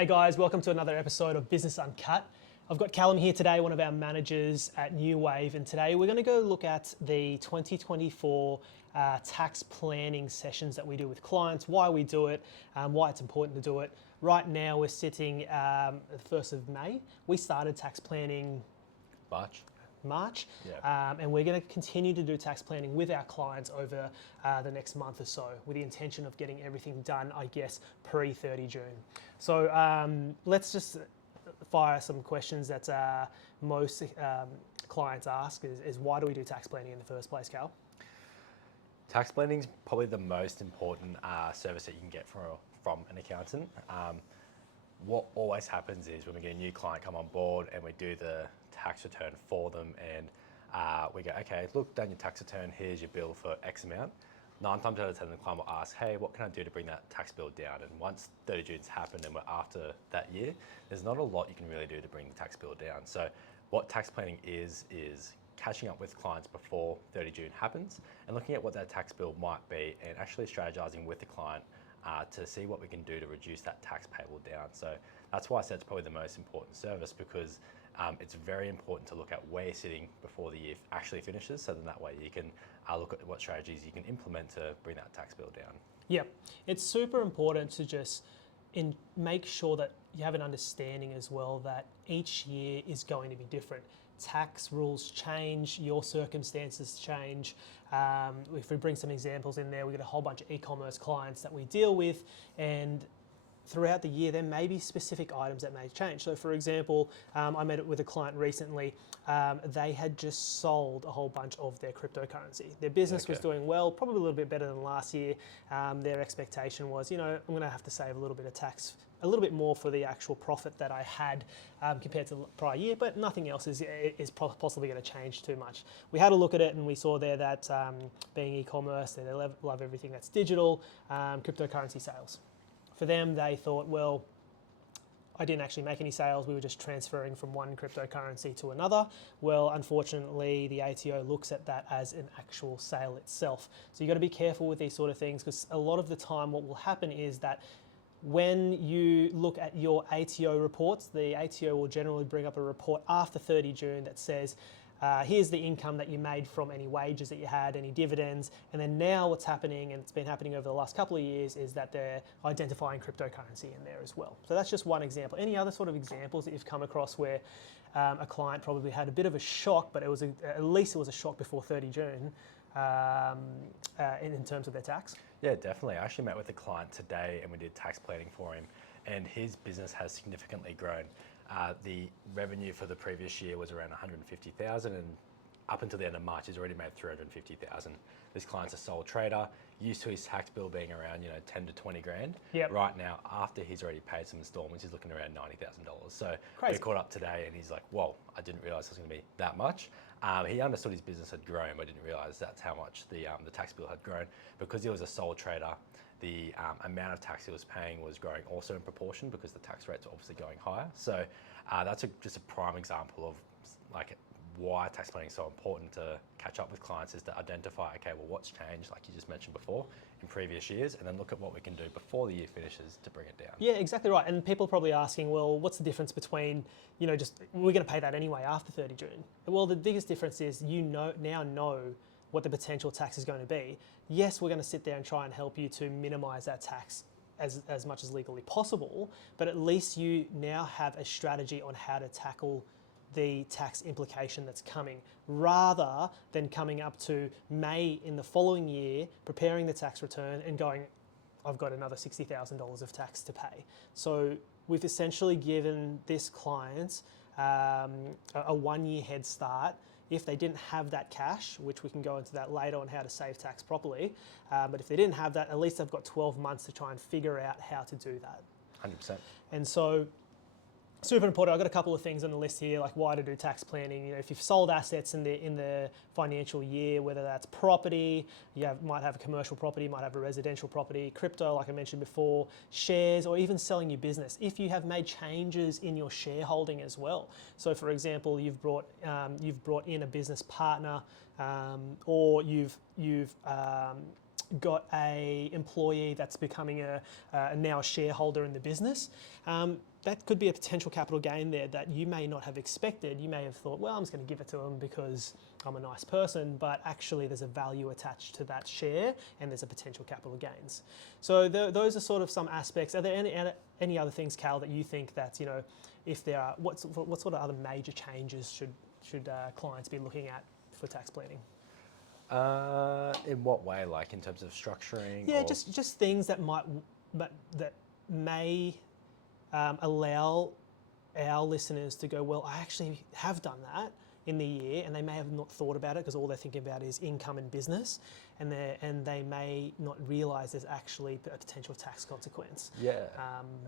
Hey guys, welcome to another episode of Business Uncut. I've got Callum here today, one of our managers at New Wave, and today we're going to go look at the 2024 tax planning sessions that we do with clients, why we do it, why it's important to do it. Right now we're sitting the 1st of May. We started tax planning March, and we're going to continue to do tax planning with our clients over the next month or so with the intention of getting everything done, I guess, pre-30 June. So let's just fire some questions that most clients ask is why do we do tax planning in the first place, Cal? Tax planning is probably the most important service that you can get from an accountant. What always happens is when we get a new client come on board and we do the tax return for them and we go, okay, look, done your tax return, here's your bill for X amount. 9 times out of 10, the client will ask, hey, what can I do to bring that tax bill down? And once 30 June's happened and we're after that year, there's not a lot you can really do to bring the tax bill down. So what tax planning is catching up with clients before 30 June happens and looking at what that tax bill might be and actually strategizing with the client to see what we can do to reduce that tax payable down. So that's why I said it's probably the most important service, because it's very important to look at where you're sitting before the year actually finishes, so then that way you can look at what strategies you can implement to bring that tax bill down. Yeah, it's super important to just make sure that you have an understanding as well that each year is going to be different. Tax rules change, your circumstances change. If we bring some examples in there, we've got a whole bunch of e-commerce clients that we deal with, and throughout the year, there may be specific items that may change. So for example, I met with a client recently, they had just sold a whole bunch of their cryptocurrency. Their business was doing well, probably a little bit better than last year. Their expectation was, I'm gonna have to save a little bit of tax, a little bit more for the actual profit that I had compared to the prior year, but nothing else is possibly gonna change too much. We had a look at it and we saw there that being e-commerce, they love everything that's digital, cryptocurrency sales. For them, they thought, well, I didn't actually make any sales. We were just transferring from one cryptocurrency to another. Well, unfortunately, the ATO looks at that as an actual sale itself. So you've got to be careful with these sort of things, because a lot of the time what will happen is that when you look at your ATO reports, the ATO will generally bring up a report after 30 June that says, here's the income that you made from any wages that you had, any dividends, and then now what's happening, and it's been happening over the last couple of years, is that they're identifying cryptocurrency in there as well. So that's just one example. Any other sort of examples that you've come across where a client probably had a bit of a shock, but it was at least it was a shock before 30 June in terms of their tax? Yeah, definitely. I actually met with a client today and we did tax planning for him, and his business has significantly grown. The revenue for the previous year was around 150,000, and up until the end of March, he's already made 350,000. This client's a sole trader, used to his tax bill being around 10 to 20 grand. Yep. Right now, after he's already paid some installments, he's looking around $90,000. So Crazy. we caught up today, and he's like, "Whoa, I didn't realize it was going to be that much." He understood his business had grown, but didn't realize that's how much the tax bill had grown. Because he was a sole trader, the amount of tax he was paying was growing also in proportion, because the tax rates are obviously going higher. So that's just a prime example of why tax planning is so important to catch up with clients, is to identify, okay, well, what's changed, like you just mentioned before, in previous years, and then look at what we can do before the year finishes to bring it down. Yeah, exactly right. And people are probably asking, well, what's the difference between, just we're going to pay that anyway after 30 June? Well, the biggest difference is now know what the potential tax is going to be. Yes, we're going to sit there and try and help you to minimize that tax as much as legally possible, but at least you now have a strategy on how to tackle the tax implication that's coming, rather than coming up to May in the following year, preparing the tax return and going, I've got another $60,000 of tax to pay. So we've essentially given this client a 1 year head start. If they didn't have that cash, which we can go into that later on how to save tax properly, but if they didn't have that, at least they've got 12 months to try and figure out how to do that. 100%. And so, super important. I've got a couple of things on the list here, like why to do tax planning. If you've sold assets in the financial year, whether that's property, might have a commercial property, might have a residential property, crypto, like I mentioned before, shares, or even selling your business. If you have made changes in your shareholding as well. So, for example, you've brought in a business partner, or you've got a employee that's becoming now a shareholder in the business, that could be a potential capital gain there that you may not have expected. You may have thought, well, I'm just going to give it to them because I'm a nice person, but actually there's a value attached to that share and there's a potential capital gains. So those are sort of some aspects. Are there any other things, Cal, that you think that, if there are, what sort of other major changes should clients be looking at for tax planning? In what way? Like in terms of structuring? Yeah, just things that may allow our listeners to go, well, I actually have done that in the year, and they may have not thought about it because all they're thinking about is income and business, and they may not realise there's actually a potential tax consequence. Yeah.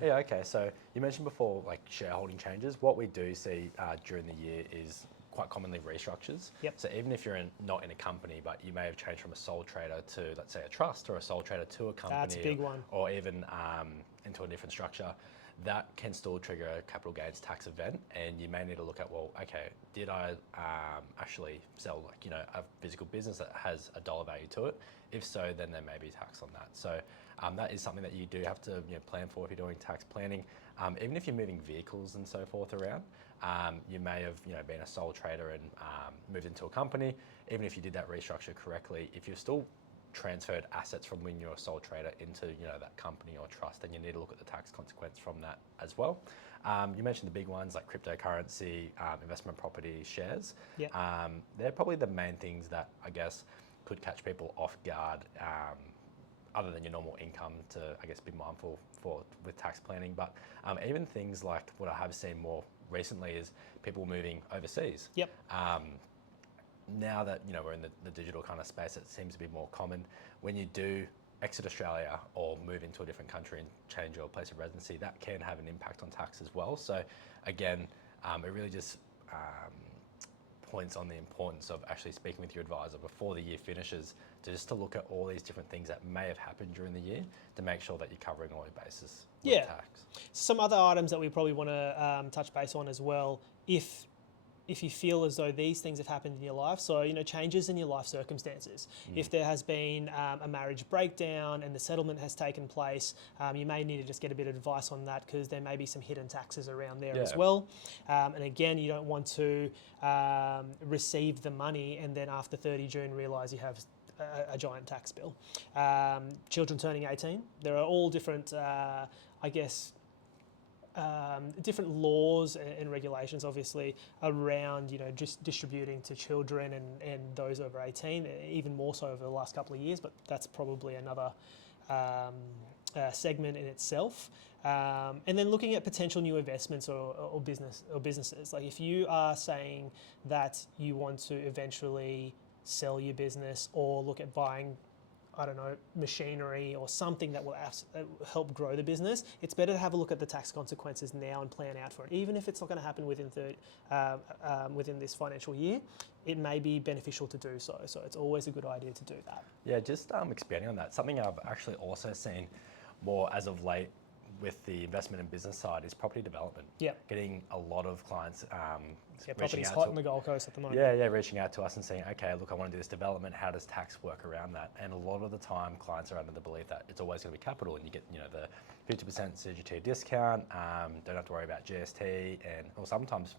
Okay. So you mentioned before, like shareholding changes. What we do see during the year is quite commonly restructures. Yep. So even if you're not in a company, but you may have changed from a sole trader to, let's say, a trust, or a sole trader to a company. That's a big one. Or even into a different structure, that can still trigger a capital gains tax event, and you may need to look at, well, okay, did I actually sell a physical business that has a dollar value to it? If so, then there may be tax on that. So that is something that you do have to plan for if you're doing tax planning. Even if you're moving vehicles and so forth around, you may have been a sole trader and moved into a company. Even if you did that restructure correctly, if you're still transferred assets from when you're a sole trader into that company or trust, then you need to look at the tax consequence from that as well. You mentioned the big ones like cryptocurrency, investment property, shares. Yep. They're probably the main things that I guess could catch people off guard, other than your normal income, to I guess be mindful with tax planning. But even things like what I have seen more recently is people moving overseas. Yep. Now that we're in the digital kind of space, it seems to be more common. When you do exit Australia or move into a different country and change your place of residency, that can have an impact on tax as well. So again, it really just points on the importance of actually speaking with your advisor before the year finishes, to look at all these different things that may have happened during the year to make sure that you're covering all your bases with tax. Some other items that we probably want to touch base on as well, if you feel as though these things have happened in your life, so changes in your life circumstances. If there has been a marriage breakdown and the settlement has taken place, you may need to just get a bit of advice on that, because there may be some hidden taxes around there as well. And again, you don't want to receive the money and then after 30 June realise you have a giant tax bill. Children turning 18, there are all different, different laws and regulations, obviously, around just distributing to children and those over 18, even more so over the last couple of years. But that's probably another segment in itself. And then looking at potential new investments or businesses. Like if you are saying that you want to eventually sell your business or look at buying, I don't know, machinery or something that will help grow the business, it's better to have a look at the tax consequences now and plan out for it. Even if it's not going to happen within this financial year, it may be beneficial to do so. So it's always a good idea to do that. Yeah, just expanding on that, something I've actually also seen more as of late with the investment and business side is property development. Yeah. Getting a lot of clients property's hot on the Gold Coast at the moment. Yeah, reaching out to us and saying, okay, look, I want to do this development. How does tax work around that? And a lot of the time, clients are under the belief that it's always going to be capital, and you get the 50% CGT discount. Don't have to worry about GST, or sometimes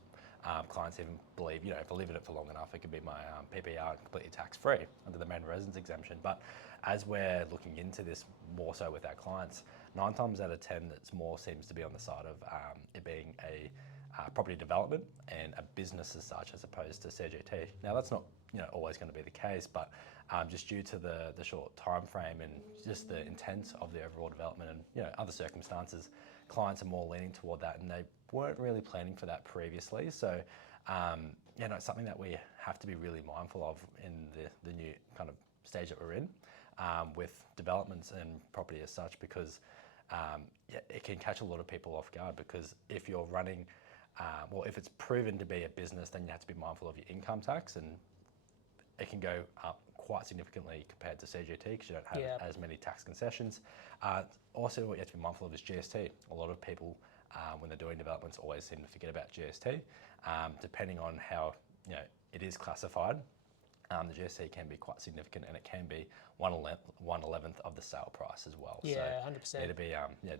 clients even believe, if I live in it for long enough, it could be my PPR completely tax free under the main residence exemption. But as we're looking into this more so with our clients, 9 times out of 10, it's more seems to be on the side of it being a property development and a business as such, as opposed to CGT. Now that's not always going to be the case, but just due to the short time frame and just the intent of the overall development and other circumstances, clients are more leaning toward that, and they weren't really planning for that previously. So it's something that we have to be really mindful of in the new kind of stage that we're in with developments and property as such, because it can catch a lot of people off guard. Because if you're running, if it's proven to be a business, then you have to be mindful of your income tax, and it can go up quite significantly compared to CGT because you don't have as many tax concessions. Also, what you have to be mindful of is GST. A lot of people, when they're doing developments, always seem to forget about GST, depending on how it is classified. The GST can be quite significant, and it can be 1/11th of the sale price as well. Yeah, so 100%. need to be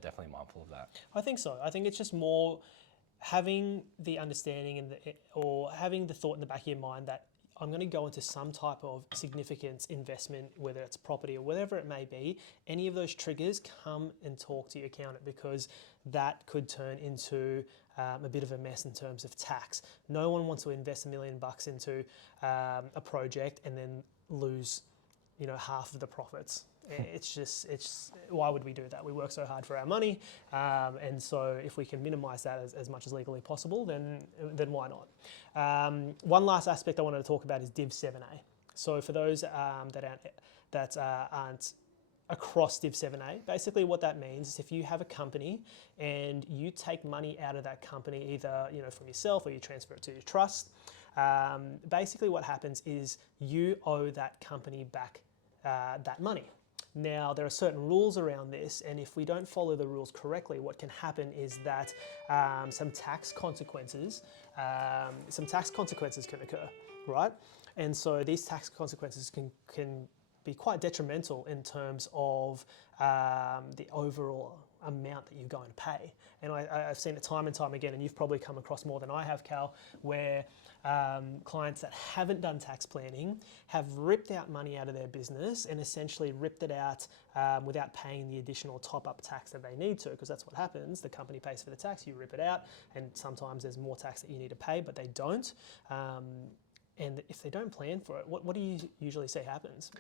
definitely mindful of that. I think so. I think it's just more having the understanding or having the thought in the back of your mind that I'm going to go into some type of significant investment, whether it's property or whatever it may be. Any of those triggers, come and talk to your accountant, because that could turn into a bit of a mess in terms of tax. No one wants to invest $1 million into a project and then lose, half of the profits. It's why would we do that? We work so hard for our money, and so if we can minimise that as much as legally possible, then why not? One last aspect I wanted to talk about is Div 7A. So for those that aren't across Div 7A, basically what that means is if you have a company and you take money out of that company, either from yourself or you transfer it to your trust, basically what happens is you owe that company back that money. Now, there are certain rules around this, and if we don't follow the rules correctly, what can happen is that some tax consequences can occur, right? And so these tax consequences can be quite detrimental in terms of the overall amount that you're going to pay. And I've seen it time and time again, and you've probably come across more than I have, Cal, where clients that haven't done tax planning have ripped out money out of their business and essentially ripped it out without paying the additional top-up tax that they need to, because that's what happens. The company pays for the tax, you rip it out, and sometimes there's more tax that you need to pay, but they don't. And if they don't plan for it, what do you usually say happens?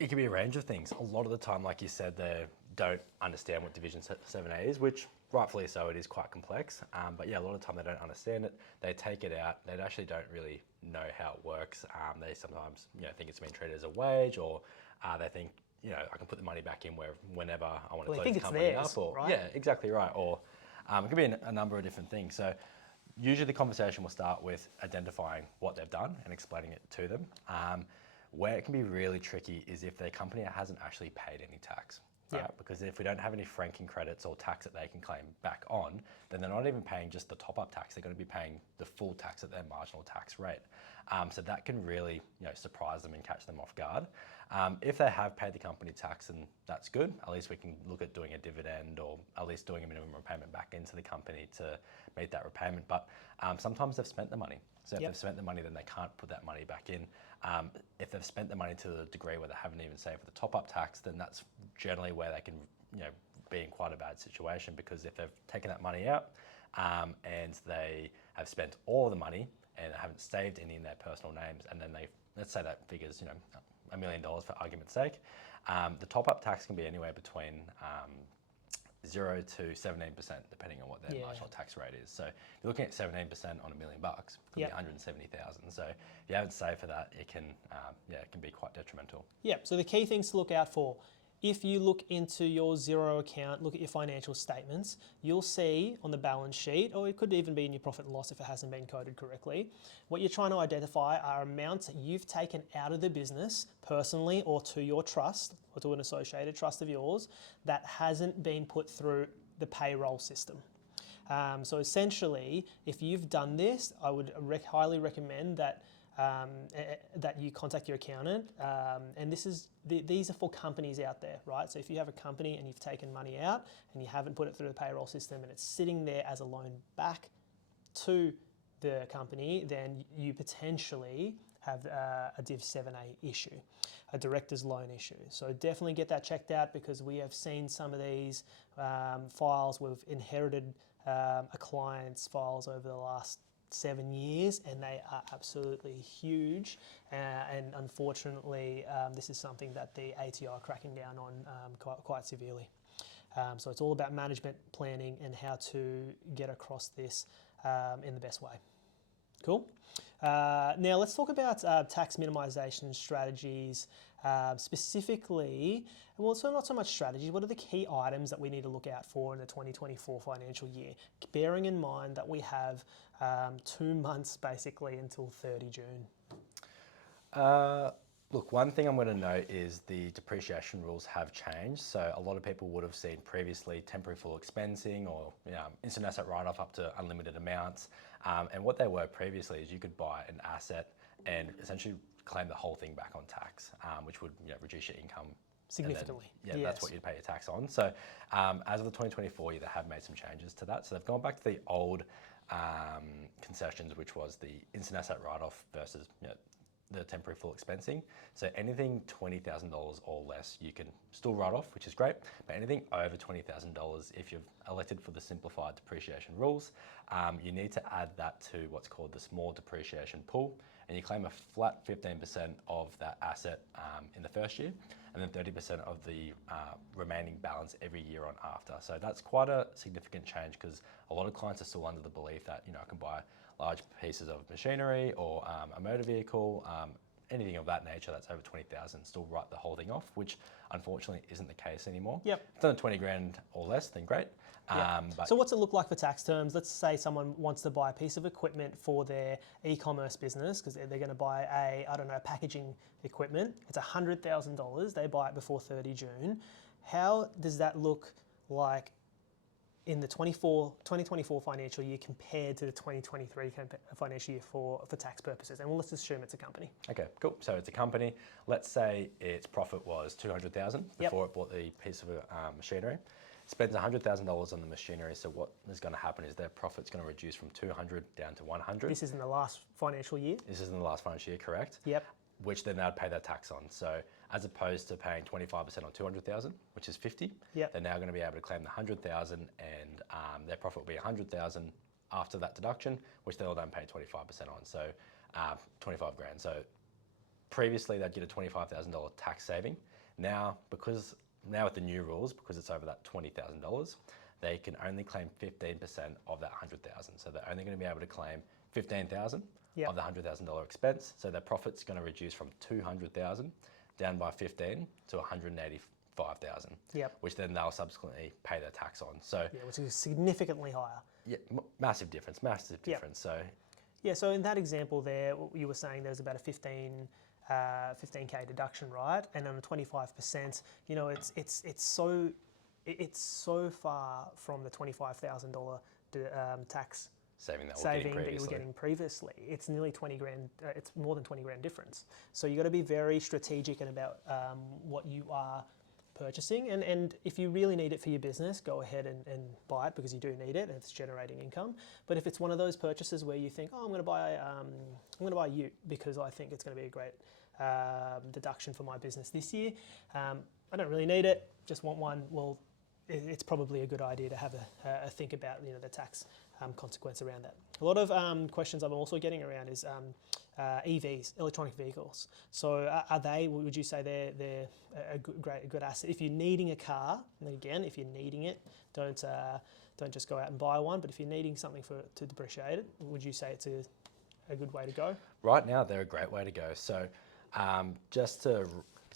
It can be a range of things. A lot of the time, like you said, they don't understand what Division 7A is, which rightfully so, it is quite complex. But yeah, a lot of the time they don't understand it. They take it out. They actually don't really know how it works. They sometimes think it's been treated as a wage, or they think I can put the money back in whenever I want to close the company up. Or right? Yeah, exactly right. Or it could be a number of different things. So usually the conversation will start with identifying what they've done and explaining it to them. Where it can be really tricky is if their company hasn't actually paid any tax. Right? Yeah. Because if we don't have any franking credits or tax that they can claim back on, then they're not even paying just the top-up tax. They're going to be paying the full tax at their marginal tax rate. So that can really surprise them and catch them off guard. If they have paid the company tax, and that's good, at least we can look at doing a dividend or at least doing a minimum repayment back into the company to meet that repayment. But sometimes they've spent the money. So if they've spent the money, then they can't put that money back in. If they've spent the money to the degree where they haven't even saved for the top-up tax, then that's generally where they can be in quite a bad situation, because if they've taken that money out and they have spent all of the money and haven't saved any in their personal names, and then let's say that figure's $1 million for argument's sake, the top-up tax can be anywhere between 0 to 17%, depending on what their marginal tax rate is. So if you're looking at 17% on $1 million, it could be 170,000. So if you haven't saved for that, it can be quite detrimental. Yeah. So the key things to look out for: if you look into your Xero account, look at your financial statements, you'll see on the balance sheet, or it could even be in your profit and loss if it hasn't been coded correctly, what you're trying to identify are amounts that you've taken out of the business personally or to your trust or to an associated trust of yours that hasn't been put through the payroll system. So essentially, if you've done this, I would highly recommend that that you contact your accountant, and these are for companies out there, right? So if you have a company and you've taken money out and you haven't put it through the payroll system and it's sitting there as a loan back to the company, then you potentially have a Div 7A issue, a director's loan issue. So definitely get that checked out, because we have seen some of these files. We've inherited a client's files over the last 7 years, and they are absolutely huge, and unfortunately this is something that the ATO are cracking down on quite severely. So it's all about management planning and how to get across this in the best way. Cool. Now let's talk about tax minimisation strategies, specifically. Well, so not so much strategies. What are the key items that we need to look out for in the 2024 financial year? Bearing in mind that we have 2 months basically until 30 June. Look, one thing I'm going to note is the depreciation rules have changed. So a lot of people would have seen previously temporary full expensing or instant asset write-off up to unlimited amounts. And what they were previously is you could buy an asset and essentially claim the whole thing back on tax, which would reduce your income significantly. Then, that's what you'd pay your tax on. So as of the 2024 year, they have made some changes to that. So they've gone back to the old concessions, which was the instant asset write-off versus the temporary full expensing. So anything $20,000 or less, you can still write off, which is great. But anything over $20,000, if you've elected for the simplified depreciation rules, you need to add that to what's called the small depreciation pool, and you claim a flat 15% of that asset in the first year, and then 30% of the remaining balance every year on after. So that's quite a significant change, because a lot of clients are still under the belief that I can buy large pieces of machinery or a motor vehicle, anything of that nature that's over 20,000, still write the whole thing off, which unfortunately isn't the case anymore. Yep. If it's under 20 grand or less, then great. But so what's it look like for tax terms? Let's say someone wants to buy a piece of equipment for their e-commerce business, because they're going to buy a packaging equipment. It's $100,000. They buy it before 30 June. How does that look like in the 2024 financial year compared to the 2023 financial year for tax purposes? And let's assume it's a company. Okay, cool. So it's a company. Let's say its profit was $200,000 before it bought the piece of machinery. It spends $100,000 on the machinery. So what is going to happen is their profit's going to reduce from 200 down to 100. This is in the last financial year? This is in the last financial year, correct? Yep. Which then they'd pay their tax on. So as opposed to paying 25% on 200,000, which is 50, they're now going to be able to claim the 100,000, and their profit will be 100,000 after that deduction, which they'll then pay 25% on. So 25 grand. So previously they'd get a $25,000 tax saving. Now with the new rules, because it's over that $20,000, they can only claim 15% of that 100,000. So they're only going to be able to claim 15,000 of the $100,000 expense. So their profit's going to reduce from 200,000 down by 15 to 185,000. Which then they'll subsequently pay their tax on. So which is significantly higher. Yeah, massive difference. So so in that example there, you were saying there's about a 15K deduction, right? And on a 25%, it's so far from the $25,000 tax saving that you were getting previously. It's nearly 20 grand. It's more than 20 grand difference. So you got to be very strategic about what you are purchasing. And if you really need it for your business, go ahead and buy it, because you do need it and it's generating income. But if it's one of those purchases where you think, I'm going to buy a ute because I think it's going to be a great deduction for my business this year. I don't really need it, just want one. Well, it's probably a good idea to have a think about the tax consequence around that. A lot of questions I'm also getting around is EVs, electronic vehicles. So would you say they're a good asset? If you're needing a car, and again, if you're needing it, don't just go out and buy one. But if you're needing something to depreciate it, would you say it's a good way to go? Right now, they're a great way to go. So just to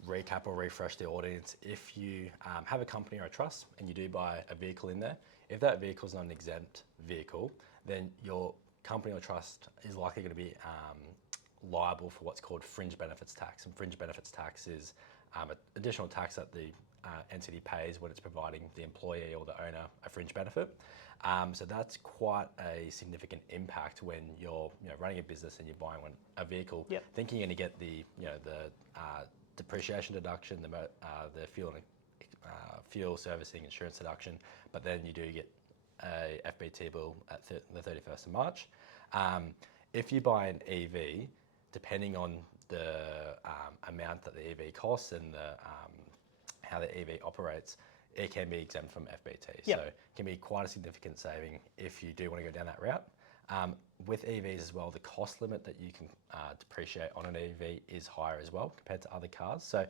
recap or refresh the audience, if you have a company or a trust and you do buy a vehicle in there, if that vehicle is not an exempt vehicle, then your company or trust is likely going to be liable for what's called fringe benefits tax. And fringe benefits tax is additional tax that the entity pays when it's providing the employee or the owner a fringe benefit. So that's quite a significant impact when you're running a business and you're buying a vehicle, thinking you're going to get the depreciation deduction, the fuel servicing insurance deduction, but then you do get a FBT bill at the 31st of March. If you buy an EV, depending on the amount that the EV costs and how the EV operates, it can be exempt from FBT. So it can be quite a significant saving if you do want to go down that route. With EVs as well, the cost limit that you can depreciate on an EV is higher as well compared to other cars. So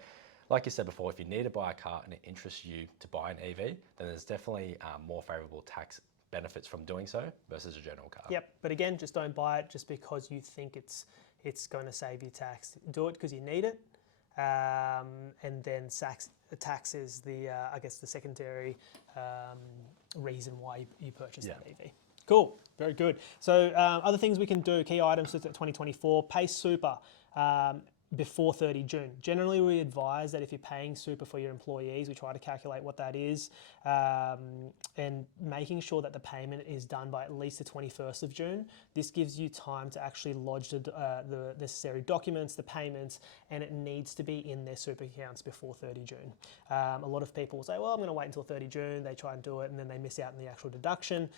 like you said before, if you need to buy a car and it interests you to buy an EV, then there's definitely more favourable tax benefits from doing so versus a general car. But again, just don't buy it just because you think it's going to save you tax. Do it because you need it. And then tax is the secondary reason why you purchase that EV. Cool, very good. So other things we can do, key items for 2024, pay super. before 30 June. Generally, we advise that if you're paying super for your employees, we try to calculate what that is, and making sure that the payment is done by at least the 21st of June. This gives you time to actually lodge the necessary documents, the payments, and it needs to be in their super accounts before 30 June. A lot of people will say, well, I'm going to wait until 30 June. They try and do it, and then they miss out on the actual deduction.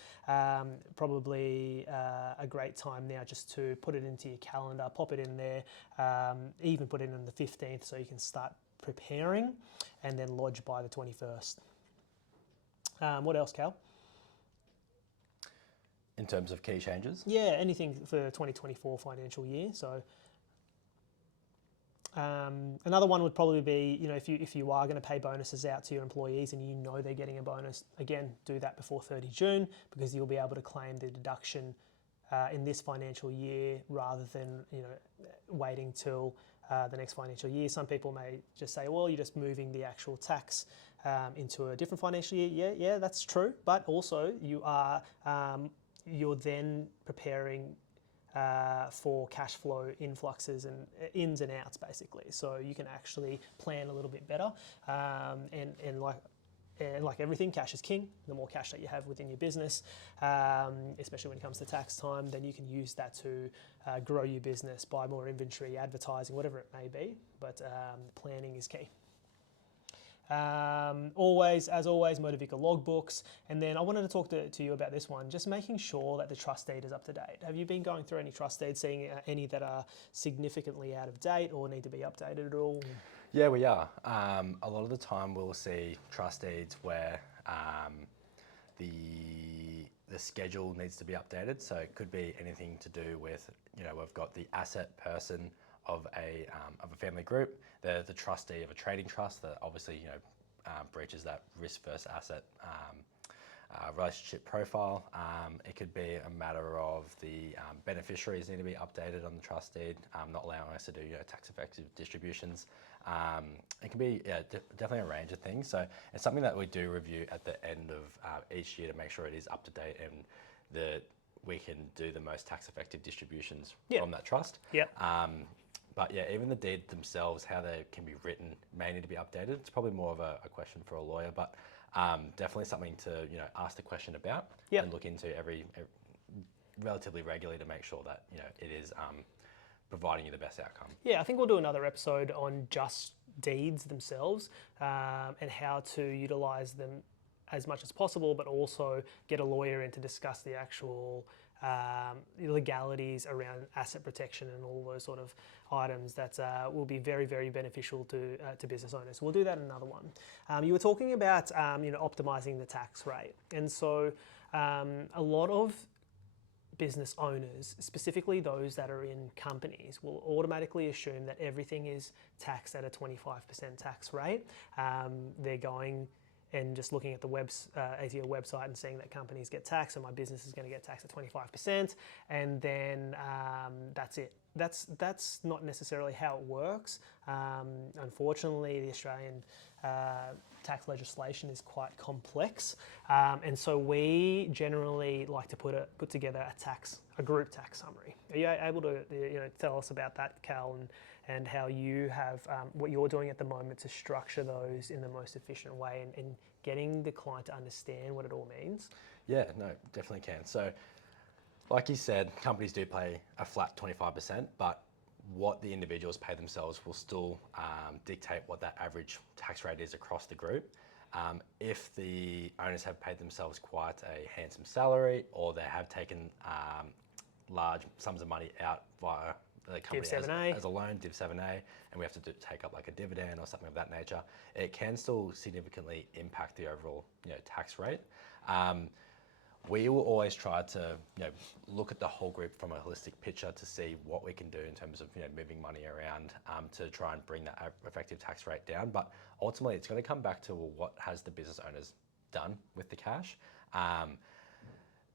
Probably a great time now just to put it into your calendar, pop it in there, even put it in on the 15th so you can start preparing and then lodge by the 21st. What else, Cal? In terms of key changes? Yeah, anything for the 2024 financial year. So another one would probably be, if you are going to pay bonuses out to your employees and you know they're getting a bonus, again, do that before 30 June because you'll be able to claim the deduction in this financial year rather than waiting till the next financial year. Some people may just say, well, you're just moving the actual tax into a different financial year. Yeah, that's true. But also you're then preparing for cash flow influxes and ins and outs, basically. So you can actually plan a little bit better. And like everything, cash is king. The more cash that you have within your business, especially when it comes to tax time, then you can use that to grow your business, buy more inventory, advertising, whatever it may be. But planning is key. As always, motor vehicle logbooks. And then I wanted to talk to you about this one, just making sure that the trust deed is up to date. Have you been going through any trust deeds, seeing any that are significantly out of date or need to be updated at all? Yeah, we are. A lot of the time we'll see trust deeds where the schedule needs to be updated. So it could be anything to do with, we've got the asset person of a family group, the trustee of a trading trust that obviously breaches that risk versus asset relationship profile. It could be a matter of the beneficiaries need to be updated on the trust deed, not allowing us to do tax effective distributions. It can be definitely a range of things. So it's something that we do review at the end of each year to make sure it is up to date and that we can do the most tax effective distributions from that trust. Yep. But yeah, even the deed themselves, how they can be written, may need to be updated. It's probably more of a question for a lawyer, but definitely something to ask the question about and look into every relatively regularly to make sure that it is providing you the best outcome. Yeah, I think we'll do another episode on just deeds themselves and how to utilise them as much as possible, but also get a lawyer in to discuss the actual legalities around asset protection and all those sort of items that will be very, very beneficial to business owners. We'll do that in another one. You were talking about optimizing the tax rate, and so a lot of business owners, specifically those that are in companies, will automatically assume that everything is taxed at a 25% tax rate. They're going and just looking at the ATO website and seeing that companies get taxed, and my business is going to get taxed at 25%, and then that's it. That's not necessarily how it works. Unfortunately, the Australian tax legislation is quite complex, and so we generally like to put together a group tax summary. Are you able to tell us about that, Cal, and how you have what you're doing at the moment to structure those in the most efficient way and getting the client to understand what it all means? Yeah, no, definitely can. So like you said, companies do pay a flat 25%, but what the individuals pay themselves will still dictate what that average tax rate is across the group. If the owners have paid themselves quite a handsome salary, or they have taken large sums of money out via the company as a loan, Div 7A, and we have to take up like a dividend or something of that nature, it can still significantly impact the overall tax rate. We will always try to look at the whole group from a holistic picture to see what we can do in terms of moving money around to try and bring that effective tax rate down. But ultimately, it's going to come back to what has the business owners done with the cash.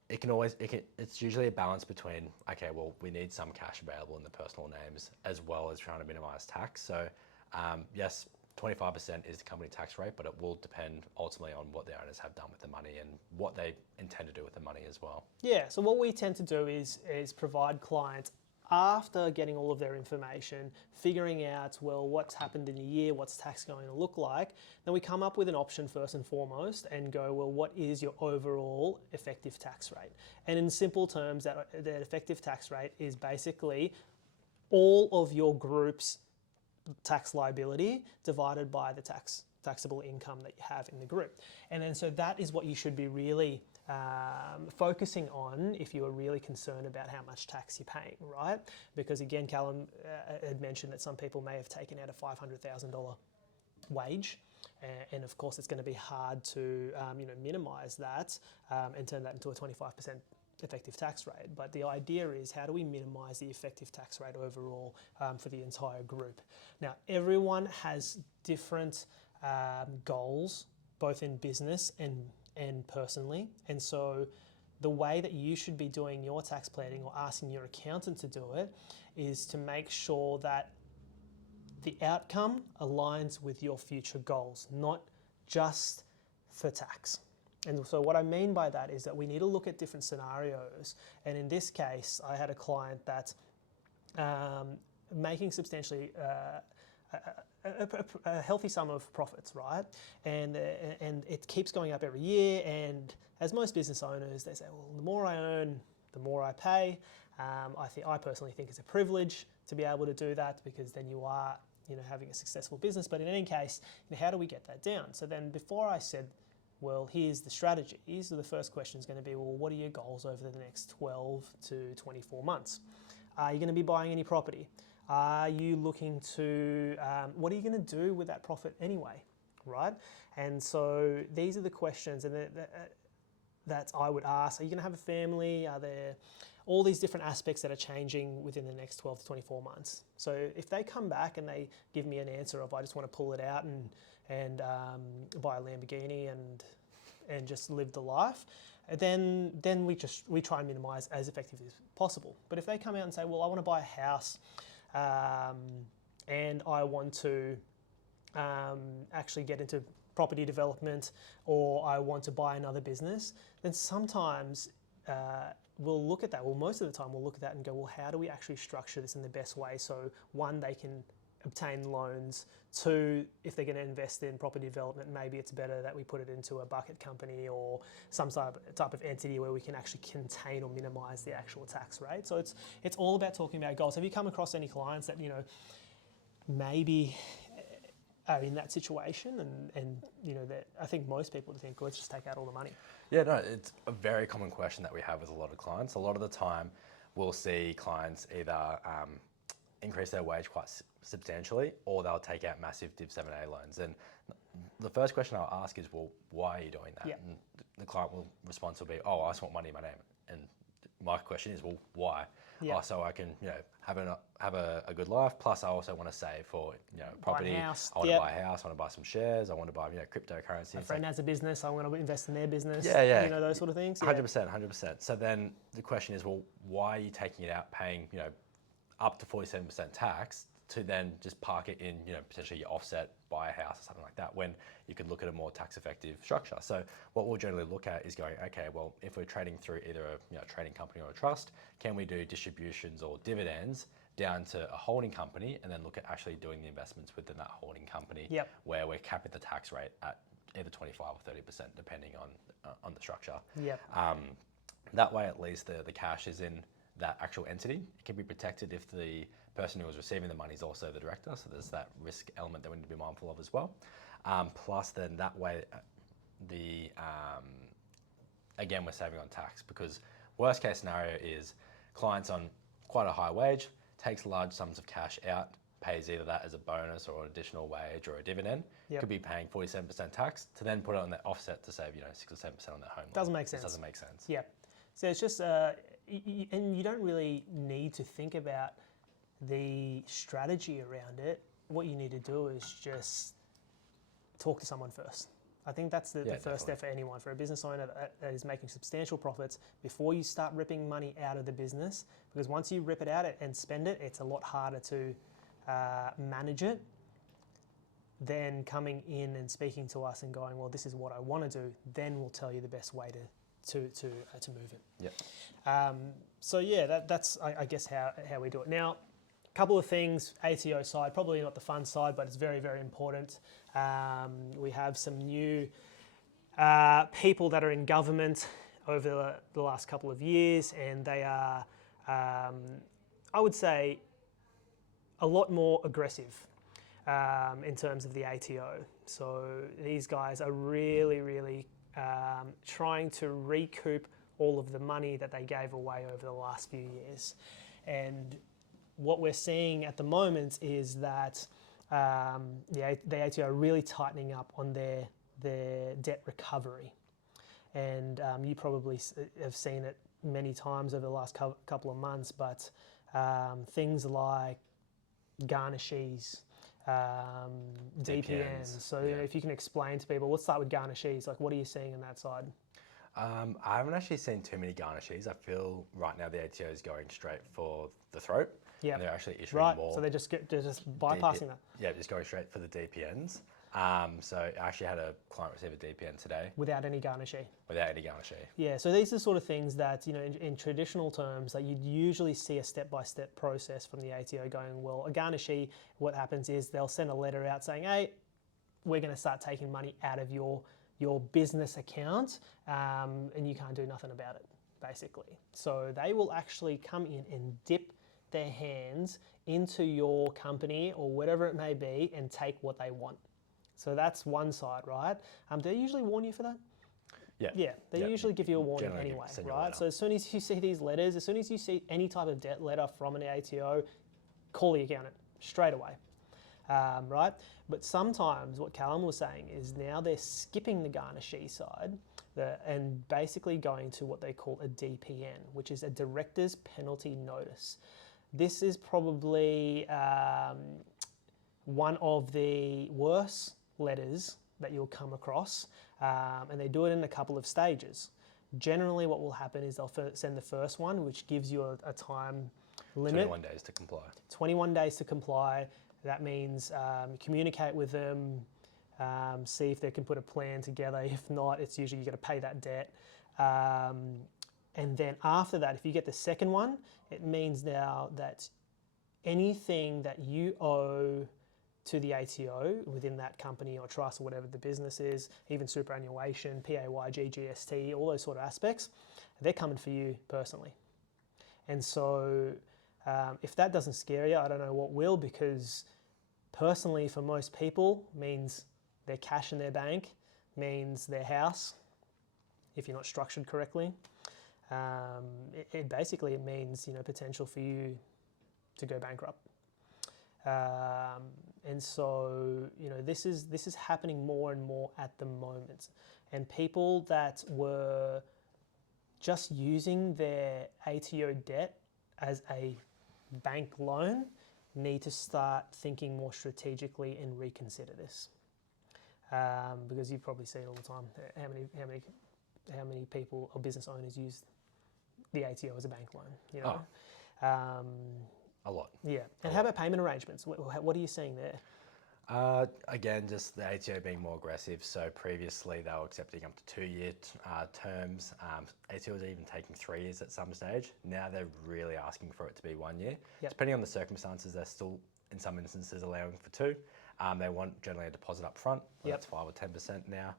It's usually a balance between, okay, well, we need some cash available in the personal names as well as trying to minimize tax. So yes, 25% is the company tax rate, but it will depend ultimately on what the owners have done with the money and what they intend to do with the money as well. Yeah, so what we tend to do is provide clients after getting all of their information, figuring out, well, what's happened in a year, what's tax going to look like, then we come up with an option first and foremost and go, well, what is your overall effective tax rate? And in simple terms, that effective tax rate is basically all of your group's tax liability divided by the taxable income that you have in the group. And then so that is what you should be really focusing on if you are really concerned about how much tax you're paying, right? Because again, Callum had mentioned that some people may have taken out a $500,000 wage, and of course it's going to be hard to minimise that and turn that into a 25% effective tax rate. But the idea is, how do we minimise the effective tax rate overall for the entire group? Now, everyone has different goals, both in business and personally, and so the way that you should be doing your tax planning or asking your accountant to do it is to make sure that the outcome aligns with your future goals, not just for tax. And so what I mean by that is that we need to look at different scenarios. And in this case, I had a client that making substantially a healthy sum of profits, right? And it keeps going up every year. And as most business owners, they say, well, the more I earn, the more I pay. I personally think it's a privilege to be able to do that, because then you are, having a successful business. But in any case, how do we get that down? So then before I said, well, here's the strategies, so the first question is going to be, well, what are your goals over the next 12 to 24 months? Are you going to be buying any property? Are you looking to, what are you going to do with that profit anyway, right? And so these are the questions that I would ask. Are you going to have a family? Are there all these different aspects that are changing within the next 12 to 24 months? So if they come back and they give me an answer of, I just want to pull it out and buy a Lamborghini and just live the life, then we try and minimise as effectively as possible. But if they come out and say, well, I want to buy a house and I want to actually get into property development, or I want to buy another business, then sometimes we'll look at that. Well, most of the time we'll look at that and go, well, how do we actually structure this in the best way? So one, they can obtain loans. Two, if they're going to invest in property development, maybe it's better that we put it into a bucket company or some type of entity where we can actually contain or minimise the actual tax rate. So it's all about talking about goals. Have you come across any clients that maybe are in that situation and that I think most people think, let's just take out all the money? Yeah, no, it's a very common question that we have with a lot of clients. A lot of the time we'll see clients either increase their wage quite substantially, or they'll take out massive Div 7A loans. And the first question I'll ask is, well, why are you doing that? Yeah. And the client will respond to be, oh, I just want money in my name. And my question is, well, why? Yeah. Oh, so I can, have a good life. Plus, I also want to save for, property. Buy a house. I want to buy a house. I want to buy some shares. I want to buy, cryptocurrency. My friend has a business. I want to invest in their business. Yeah. Those sort of things. 100%. So then the question is, well, why are you taking it out, paying, up to 47% tax, to then just park it in, potentially your offset, buy a house or something like that, when you could look at a more tax effective structure? So what we'll generally look at is going, okay, well, if we're trading through either a trading company or a trust, can we do distributions or dividends down to a holding company, and then look at actually doing the investments within that holding company, where we're capping the tax rate at either 25 or 30%, depending on the structure. That way, at least the cash is in that actual entity. It can be protected if the person who is receiving the money is also the director, so there's that risk element that we need to be mindful of as well. Plus then that way, again, we're saving on tax, because worst case scenario is clients on quite a high wage, takes large sums of cash out, pays either that as a bonus or an additional wage or a dividend, could be paying 47% tax, to then put it on their offset to save 6 or 7% on their home loan. Doesn't make sense. It doesn't make sense. Yeah. So it's just, and you don't really need to think about the strategy around it. What you need to do is just talk to someone first. I think that's the first step for anyone, for a business owner that is making substantial profits, before you start ripping money out of the business, because once you rip it out and spend it, it's a lot harder to manage it than coming in and speaking to us and going, well, this is what I want to do. Then we'll tell you the best way move it. Yep. So yeah, that's I guess how we do it. Now, a couple of things, ATO side, probably not the fun side, but it's very, very important. We have some new people that are in government over the last couple of years, and they are, I would say, a lot more aggressive in terms of the ATO. So these guys are really, really trying to recoup all of the money that they gave away over the last few years. And what we're seeing at the moment is that the ATO are really tightening up on their debt recovery. And you probably have seen it many times over the last couple of months, but things like garnishes, DPNs. So if you can explain to people, let's start with garnishes. Like, what are you seeing on that side? I haven't actually seen too many garnishes. I feel right now the ATO is going straight for the throat. Yeah, they're actually issuing more. So they're just bypassing that. Yeah, just going straight for the DPNs. So I actually had a client receive a DPN today. Without any garnishee. Without any garnishee. Yeah, so these are the sort of things that, in traditional terms, that you'd usually see a step-by-step process from the ATO going, well, a garnishee, what happens is they'll send a letter out saying, hey, we're going to start taking money out of your business account, and you can't do nothing about it, basically. So they will actually come in and dip their hands into your company or whatever it may be and take what they want. So that's one side, right? Do they usually warn you for that? Yeah, they usually give you a warning anyway, right? So as soon as you see these letters, as soon as you see any type of debt letter from an ATO, call the accountant straight away, right? But sometimes what Callum was saying is now they're skipping the garnishee side and basically going to what they call a DPN, which is a Director's Penalty Notice. This is probably one of the worst letters that you'll come across, and they do it in a couple of stages. Generally what will happen is they'll send the first one, which gives you a time limit. 21 days to comply. 21 days to comply. That means communicate with them, see if they can put a plan together. If not, it's usually you've got to pay that debt. And then after that, if you get the second one, it means now that anything that you owe to the ATO within that company or trust or whatever the business is, even superannuation, PAYG, GST, all those sort of aspects, they're coming for you personally. And so if that doesn't scare you, I don't know what will, because personally for most people means their cash in their bank, means their house, if you're not structured correctly. It basically means potential for you to go bankrupt. And so this is happening more and more at the moment, and people that were just using their ATO debt as a bank loan need to start thinking more strategically and reconsider this, because you probably see it all the time. How many people or business owners use the ATO as a bank loan? A lot. Yeah. And how about payment arrangements? What are you seeing there? Again, just the ATO being more aggressive. So previously they were accepting up to 2-year terms. ATO was even taking 3 years at some stage. Now they're really asking for it to be 1 year. Yep. Depending on the circumstances, they're still, in some instances, allowing for 2. They want generally a deposit up front. That's 5 or 10% now.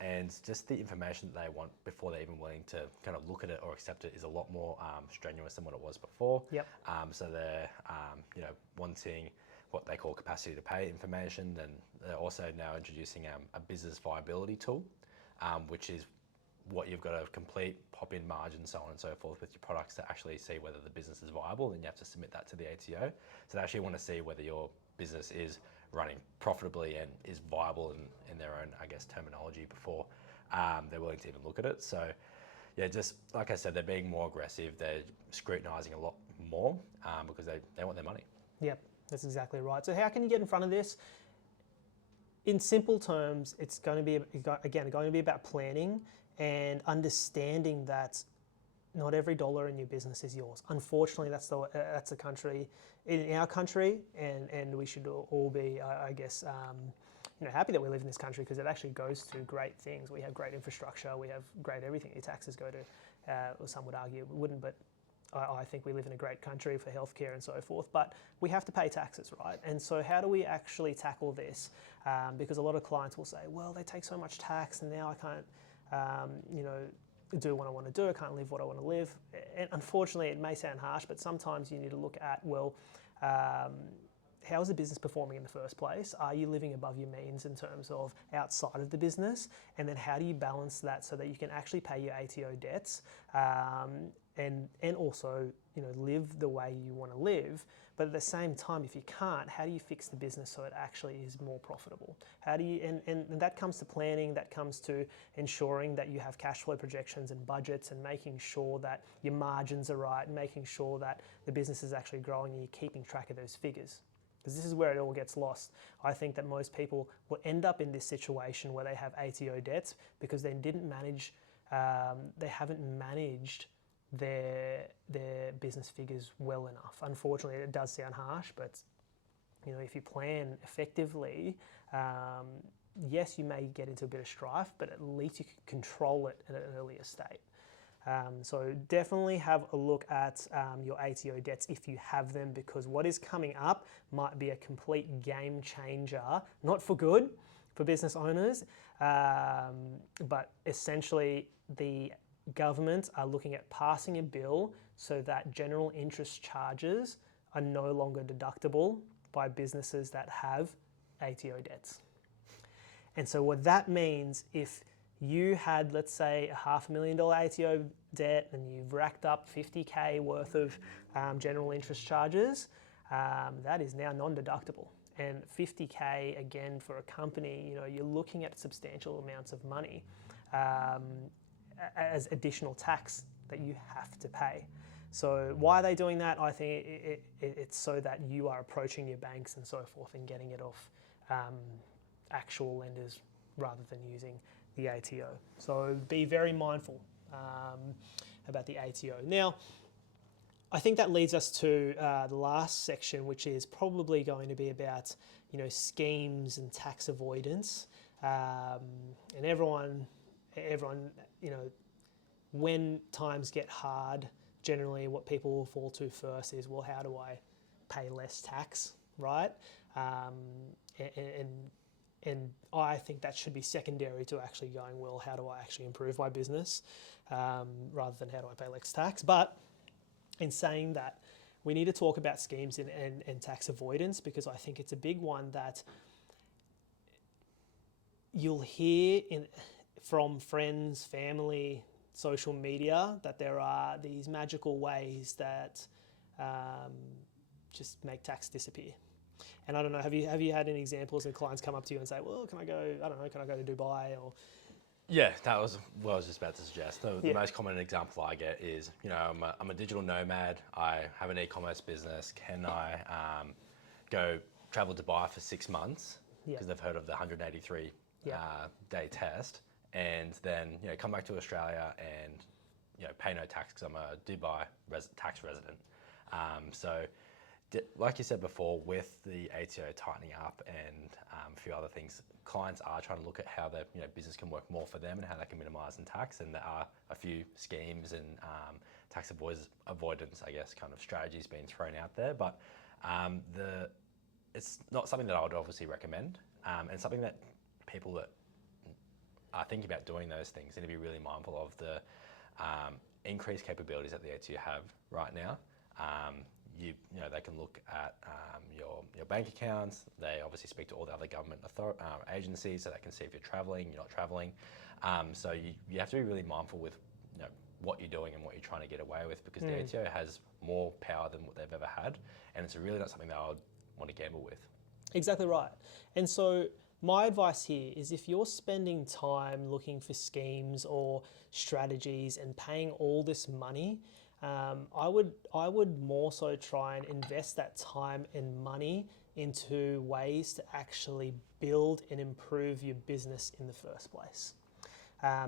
And just the information that they want before they're even willing to kind of look at it or accept it is a lot more strenuous than what it was before. Yep. So they're wanting what they call capacity to pay information, and they're also now introducing a business viability tool, which is what you've got to complete, pop in margins, so on and so forth with your products to actually see whether the business is viable, and you have to submit that to the ATO. So they actually want to see whether your business is running profitably and is viable in their own, I guess, terminology before they're willing to even look at it. So yeah, just like I said, they're being more aggressive. They're scrutinising a lot more because they want their money. Yep, that's exactly right. So how can you get in front of this? In simple terms, it's going to be about planning and understanding that not every dollar in your business is yours. Unfortunately, that's the country, in our country, and we should all be, I guess, happy that we live in this country because it actually goes to great things. We have great infrastructure, we have great everything. Your taxes go to, or some would argue it wouldn't, but I think we live in a great country for healthcare and so forth, but we have to pay taxes, right? And so how do we actually tackle this? Because a lot of clients will say, well, they take so much tax and now I can't, do what I want to do. I can't live what I want to live. And unfortunately, it may sound harsh, but sometimes you need to look at, well, how is the business performing in the first place? Are you living above your means in terms of outside of the business? And then how do you balance that so that you can actually pay your ATO debts and also live the way you want to live? But at the same time, if you can't, how do you fix the business so it actually is more profitable? How do you and that comes to planning, that comes to ensuring that you have cash flow projections and budgets and making sure that your margins are right and making sure that the business is actually growing and you're keeping track of those figures. Because this is where it all gets lost. I think that most people will end up in this situation where they have ATO debts because they didn't manage, they haven't managed their business figures well enough. Unfortunately, it does sound harsh, but if you plan effectively, yes, you may get into a bit of strife, but at least you can control it at an earlier state. So definitely have a look at your ATO debts if you have them, because what is coming up might be a complete game changer, not for good for business owners, but essentially the government are looking at passing a bill so that general interest charges are no longer deductible by businesses that have ATO debts. And so what that means, if you had, let's say, a $500,000 ATO debt and you've racked up 50K worth of general interest charges, that is now non-deductible. And 50K, again, for a company, you're looking at substantial amounts of money as additional tax that you have to pay. So why are they doing that? I think it's so that you are approaching your banks and so forth and getting it off actual lenders rather than using the ATO. So be very mindful about the ATO. Now, I think that leads us to the last section, which is probably going to be about schemes and tax avoidance. And everyone, when times get hard, generally what people will fall to first is, well, how do I pay less tax, right? And I think that should be secondary to actually going, well, how do I actually improve my business rather than how do I pay less tax? But in saying that, we need to talk about schemes and tax avoidance, because I think it's a big one that you'll hear from friends, family, social media, that there are these magical ways that just make tax disappear. And I don't know, have you had any examples of clients come up to you and say, well, can I go to Dubai? Or Yeah, that was what I was just about to suggest. The most common example I get is, I'm a digital nomad. I have an e-commerce business. Can I go travel to Dubai for 6 months? Because they've heard of the 183 day test, and then come back to Australia and pay no tax because I'm a Dubai tax resident. So, like you said before, with the ATO tightening up and a few other things, clients are trying to look at how their business can work more for them and how they can minimise in tax. And there are a few schemes and tax avoidance, I guess, kind of strategies being thrown out there. But it's not something that I would obviously recommend, and something that people that are thinking about doing those things need to be really mindful of the increased capabilities that the ATO have right now. They can look at your bank accounts. They obviously speak to all the other government agencies, so they can see if you're traveling, you're not traveling. So you have to be really mindful with what you're doing and what you're trying to get away with, because the ATO has more power than what they've ever had, and it's really not something that I would want to gamble with. Exactly right. And so my advice here is, if you're spending time looking for schemes or strategies and paying all this money, I would more so try and invest that time and money into ways to actually build and improve your business in the first place.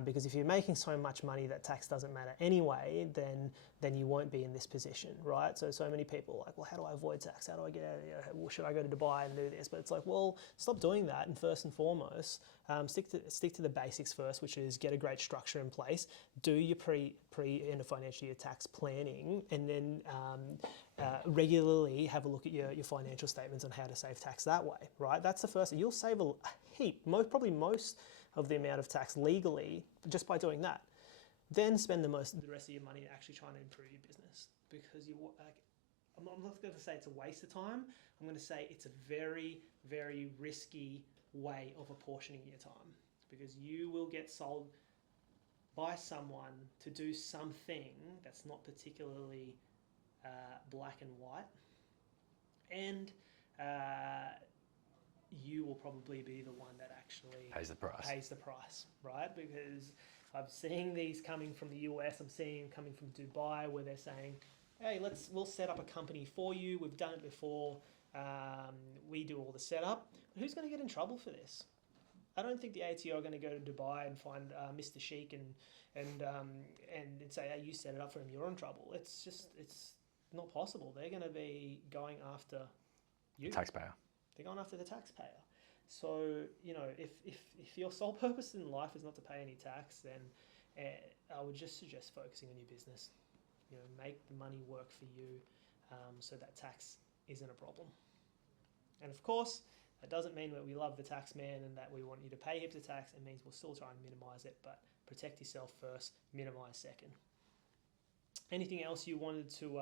Because if you're making so much money that tax doesn't matter anyway, then you won't be in this position, right? So many people are like, well, how do I avoid tax? How do I get out of here? Well, should I go to Dubai and do this? But it's like, well, stop doing that, and first and foremost, stick to the basics first, which is get a great structure in place, do your pre end of financial year tax planning, and then regularly have a look at your financial statements on how to save tax that way, right? That's the first. You'll save a heap, probably most of the amount of tax legally just by doing that. Then spend the rest of your money actually trying to improve your business, because I'm not going to say it's a waste of time. I'm going to say it's a very, very risky way of apportioning your time, because you will get sold by someone to do something that's not particularly black and white, and you will probably be the one that actually pays the price, right? Because I'm seeing these coming from the US, I'm seeing them coming from Dubai, where they're saying, hey, we'll set up a company for you. We've done it before. We do all the setup. But who's going to get in trouble for this? I don't think the ATO are going to go to Dubai and find Mr. Sheikh and say, hey, you set it up for him, you're in trouble. It's not possible. They're going to be going after you. The taxpayer. They're going after the taxpayer. So, if your sole purpose in life is not to pay any tax, then I would just suggest focusing on your business. Make the money work for you, so that tax isn't a problem. And of course, that doesn't mean that we love the tax man and that we want you to pay heaps of tax. It means we'll still try and minimise it, but protect yourself first, minimise second. Anything else you wanted to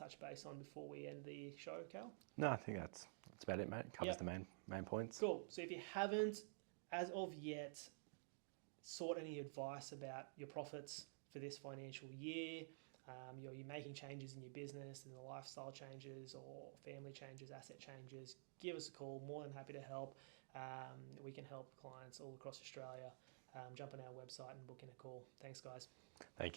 touch base on before we end the show, Cal? No, I think that's about it, mate. Covers the main points. Cool. So if you haven't, as of yet, sought any advice about your profits for this financial year, you're making changes in your business and the lifestyle changes or family changes, asset changes, give us a call. More than happy to help. We can help clients all across Australia. Jump on our website and book in a call. Thanks, guys. Thank you.